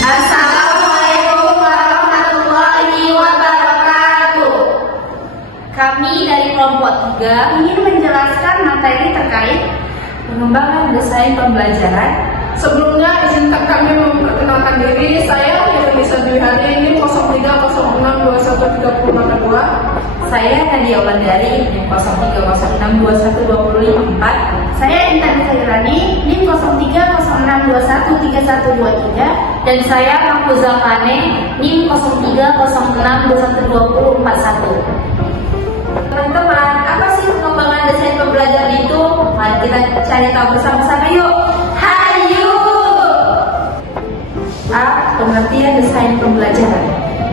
Assalamualaikum warahmatullahi wabarakatuh. Kami dari kelompok 3 ingin menjelaskan materi terkait pengembangan desain pembelajaran. Sebelumnya izinkan kami memperkenalkan diri. Saya Indonesia Dwi Hari, NIM 0306213082. Saya Nadia Wulandari, NIM 0306212054. Saya Intan Khairani, NIM 0306213123, Dan saya Mahfuzah Kane, NIM 0306212041. Teman-teman, apa sih pengembangan desain pembelajaran itu? Mari kita cari tahu bersama-sama yuk. Hayu! A. Pengertian desain pembelajaran.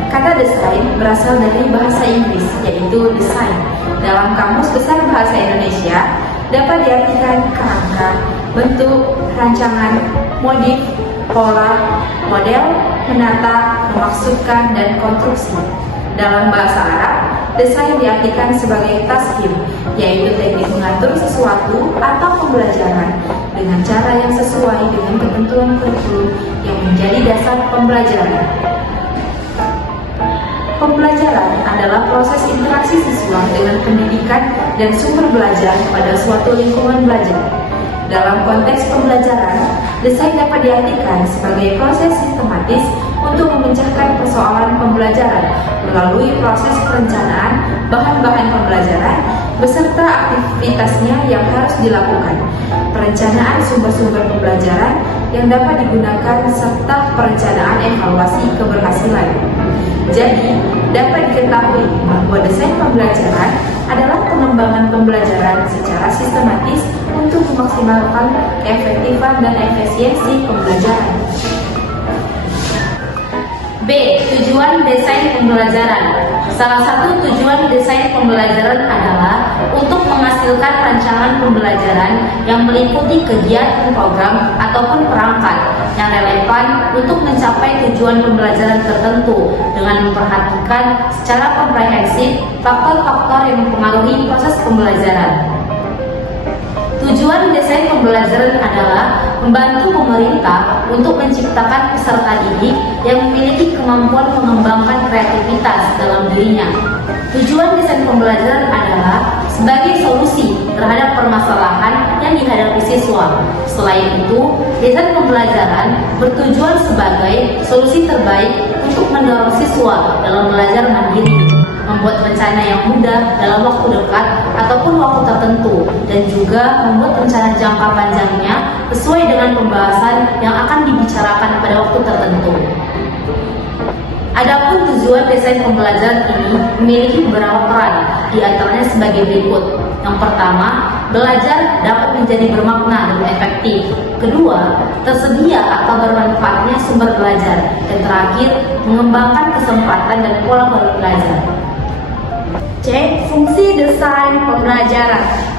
Kata desain berasal dari bahasa Inggris, yaitu design. Dalam Kamus Besar Bahasa Indonesia, dapat diartikan kerangka, bentuk, rancangan, modif, pola, model, menata, memaksudkan, dan konstruksi. Dalam bahasa Arab, desain diartikan sebagai taskim, yaitu teknik mengatur sesuatu atau pembelajaran dengan cara yang sesuai dengan ketentuan kurikulum yang menjadi dasar pembelajaran. Pembelajaran adalah proses interaksi siswa dengan pendidikan dan sumber belajar pada suatu lingkungan belajar. Dalam konteks pembelajaran, desain dapat diartikan sebagai proses sistematis untuk memecahkan persoalan pembelajaran melalui proses perencanaan bahan-bahan pembelajaran beserta aktivitasnya yang harus dilakukan, perencanaan sumber-sumber pembelajaran yang dapat digunakan serta perencanaan evaluasi keberhasilan. Jadi, dapat diketahui bahwa desain pembelajaran adalah pengembangan pembelajaran secara sistematis untuk memaksimalkan keefektifan dan efisiensi pembelajaran. B. Tujuan desain pembelajaran. Salah satu tujuan desain pembelajaran adalah untuk menghasilkan rancangan pembelajaran yang meliputi kegiatan program ataupun perangkat yang relevan untuk mencapai tujuan pembelajaran tertentu dengan memperhatikan secara komprehensif faktor-faktor yang mempengaruhi proses pembelajaran. Tujuan desain pembelajaran adalah membantu pemerintah untuk menciptakan peserta didik yang memiliki kemampuan mengembangkan kreativitas dalam dirinya. Tujuan desain pembelajaran adalah sebagai solusi terhadap permasalahan yang dihadapi siswa. Selain itu, desain pembelajaran bertujuan sebagai solusi terbaik untuk mendorong siswa dalam belajar mandiri, membuat rencana yang mudah dalam waktu dekat ataupun waktu tertentu, dan juga membuat rencana jangka panjangnya sesuai dengan pembahasan yang akan dibicarakan pada waktu tertentu. Adapun tujuan desain pembelajaran ini memiliki beberapa peran, di antaranya sebagai berikut. Yang pertama, belajar dapat menjadi bermakna dan efektif. Kedua, tersedia atau bermanfaatnya sumber belajar. Dan terakhir, mengembangkan kesempatan dan pola belajar. C. Fungsi desain pembelajaran.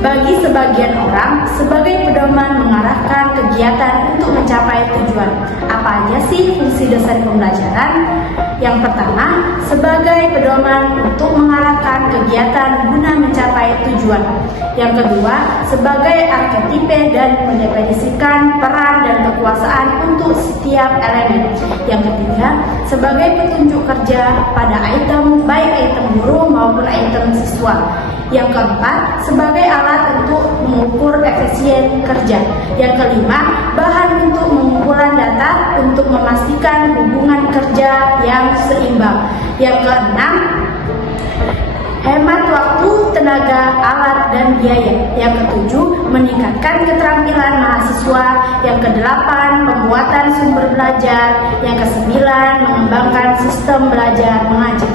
Bagi sebagian orang, sebagai pedoman mengarahkan kegiatan untuk mencapai tujuan. Apa aja sih fungsi desain pembelajaran? Yang pertama, sebagai pedoman untuk mengarahkan kegiatan guna mencapai tujuan. Yang kedua, sebagai arketipe dan mendefinisikan peran dan kekuasaan untuk setiap elemen. Yang ketiga, sebagai petunjuk kerja pada item, baik item guru maupun item siswa. Yang keempat, sebagai alat untuk mengukur efisien kerja. Yang kelima, bahan untuk pengumpulan data untuk memastikan hubungan kerja yang seimbang. Yang keenam, hemat waktu, tenaga, alat, dan biaya. Yang ketujuh, meningkatkan keterampilan mahasiswa. Yang kedelapan, pembuatan sumber belajar. Yang kesembilan, mengembangkan sistem belajar mengajar.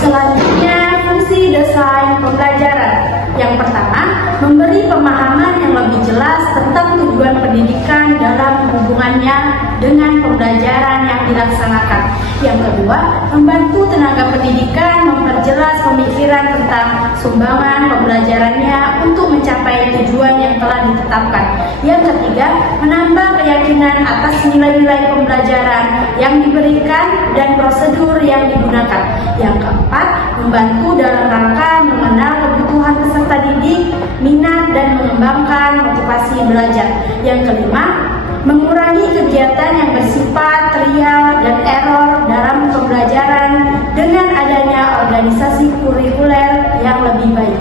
Selanjutnya, fungsi desain pembelajaran. Yang pertama, memberi pemahaman yang lebih jelas tentang tujuan pendidikan dalam hubungannya dengan pembelajaran yang dilaksanakan. Yang kedua, membantu tenaga pendidikan memperjelas pemikiran tentang sumbangan pembelajarannya untuk mencapai tujuan yang telah ditetapkan. Yang ketiga, menambah keyakinan atas nilai-nilai pembelajaran yang diberikan dan prosedur yang digunakan. Yang keempat, membantu dalam rangka mengenal kebutuhan peserta didik, minat, dan mengembangkan motivasi belajar. Yang kelima, mengurangi kegiatan yang bersifat trial dan error dalam pembelajaran dengan adanya organisasi kurikuler yang lebih baik.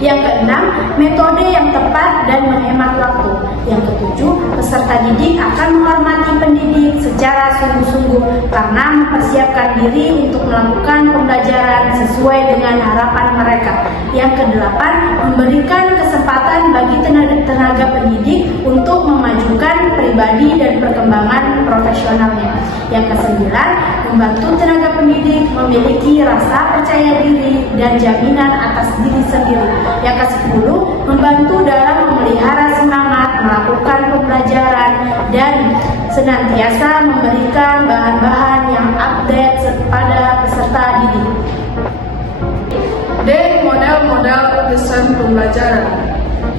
Yang keenam, metode yang tepat dan menghemat waktu. Yang ketujuh, peserta didik akan menghormati pendidik secara sungguh-sungguh karena mempersiapkan diri untuk melakukan pembelajaran sesuai dengan harapan mereka. Yang kedelapan, memberikan kesempatan bagi tenaga pendidik untuk memajukan pribadi dan perkembangan profesionalnya. Yang kesembilan, membantu tenaga pendidik memiliki rasa percaya diri dan jaminan atas diri sendiri. Yang ke-10, membantu dalam memelihara semangat melakukan pembelajaran dan senantiasa memberikan bahan-bahan yang update kepada peserta didik. D. Model-model desain pembelajaran.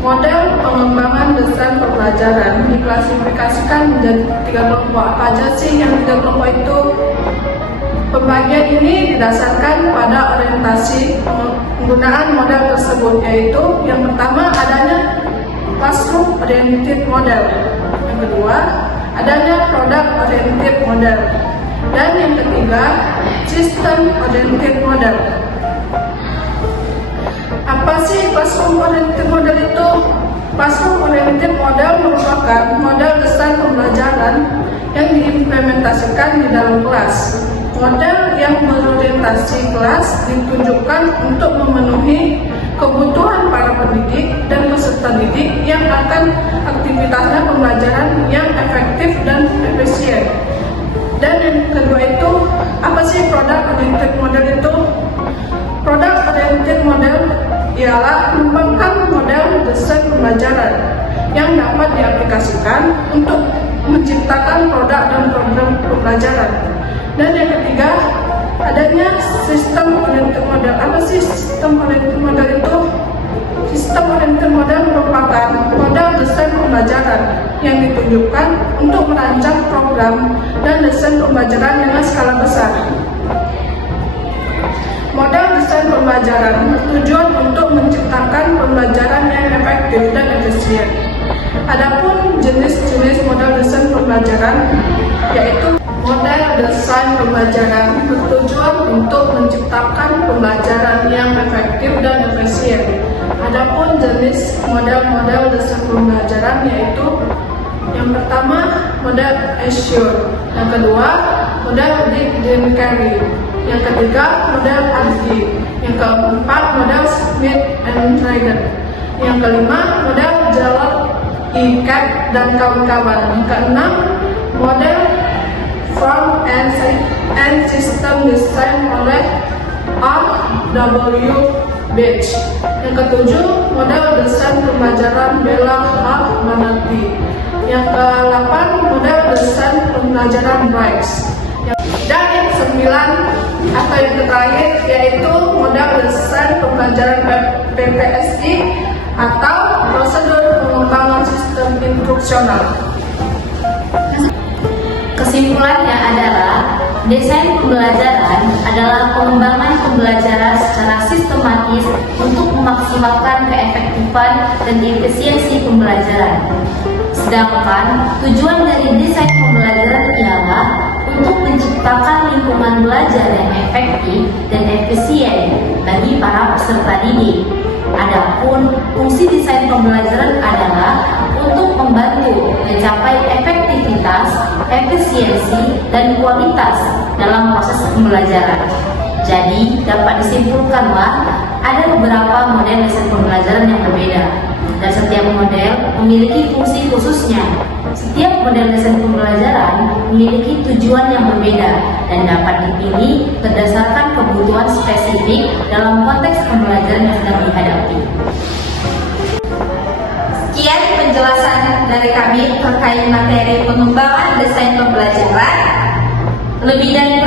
Model pengembangan desain pembelajaran diklasifikasikan menjadi 3 kelompok. Apa aja sih yang 3 kelompok itu? Pembagian ini didasarkan pada orientasi penggunaan model tersebut, yaitu yang pertama adanya classroom oriented model, yang kedua adanya product oriented model, dan yang ketiga system oriented model. Apa sih classroom oriented model itu? Classroom oriented model merupakan model desain pembelajaran yang diimplementasikan di dalam kelas. Model yang berorientasi kelas ditunjukkan untuk memenuhi kebutuhan para pendidik dan peserta didik yang akan aktivitasnya pembelajaran yang efektif dan efisien. Dan yang kedua itu, apa sih product oriented model itu? Product oriented model ialah mengembangkan model desain pembelajaran yang dapat diaplikasikan untuk menciptakan produk dan program pembelajaran. Dan yang ketiga, adanya sistem oriented model. Apa sih sistem oriented model itu? Sistem oriented model merupakan model desain pembelajaran yang ditunjukkan untuk merancang program dan desain pembelajaran dengan skala besar. Model desain pembelajaran bertujuan untuk menciptakan pembelajaran yang efektif dan efisien. Adapun jenis-jenis model desain pembelajaran yaitu model desain pembelajaran bertujuan untuk menciptakan pembelajaran yang efektif dan efisien. Adapun jenis model-model desain pembelajaran yaitu yang pertama model Assure, yang kedua model Deep Carry, yang ketiga model Agile, yang keempat model Smith and Dragon, yang kelima model Jalop, ICAP dan kawan-kawan, yang keenam model Front and System Design oleh R.W. Beach, yang ketujuh model desain pembelajaran Bella Manati, yang ke-8 model desain pembelajaran Brights, dan yang ke-9 atau yang terakhir yaitu model desain pembelajaran PPSI atau prosedur pengembangan sistem instruksional. Kesimpulannya adalah desain pembelajaran adalah pengembangan pembelajaran secara sistematis untuk memaksimalkan keefektifan dan efisiensi pembelajaran. Sedangkan tujuan dari desain pembelajaran ialah untuk menciptakan lingkungan belajar yang efektif dan efisien bagi para peserta didik. Adapun fungsi desain pembelajaran adalah untuk membantu mencapai efektivitas, efisiensi, dan kualitas dalam proses pembelajaran. Jadi dapat disimpulkanlah ada beberapa model desain pembelajaran yang berbeda dan setiap model memiliki fungsi khususnya. Setiap model desain pembelajaran memiliki tujuan yang berbeda dan dapat dipilih berdasarkan kebutuhan spesifik dalam konteks pembelajaran yang sedang dihadapi. Sekian penjelasan dari kami terkait materi pengembangan desain pembelajaran. Lebih dan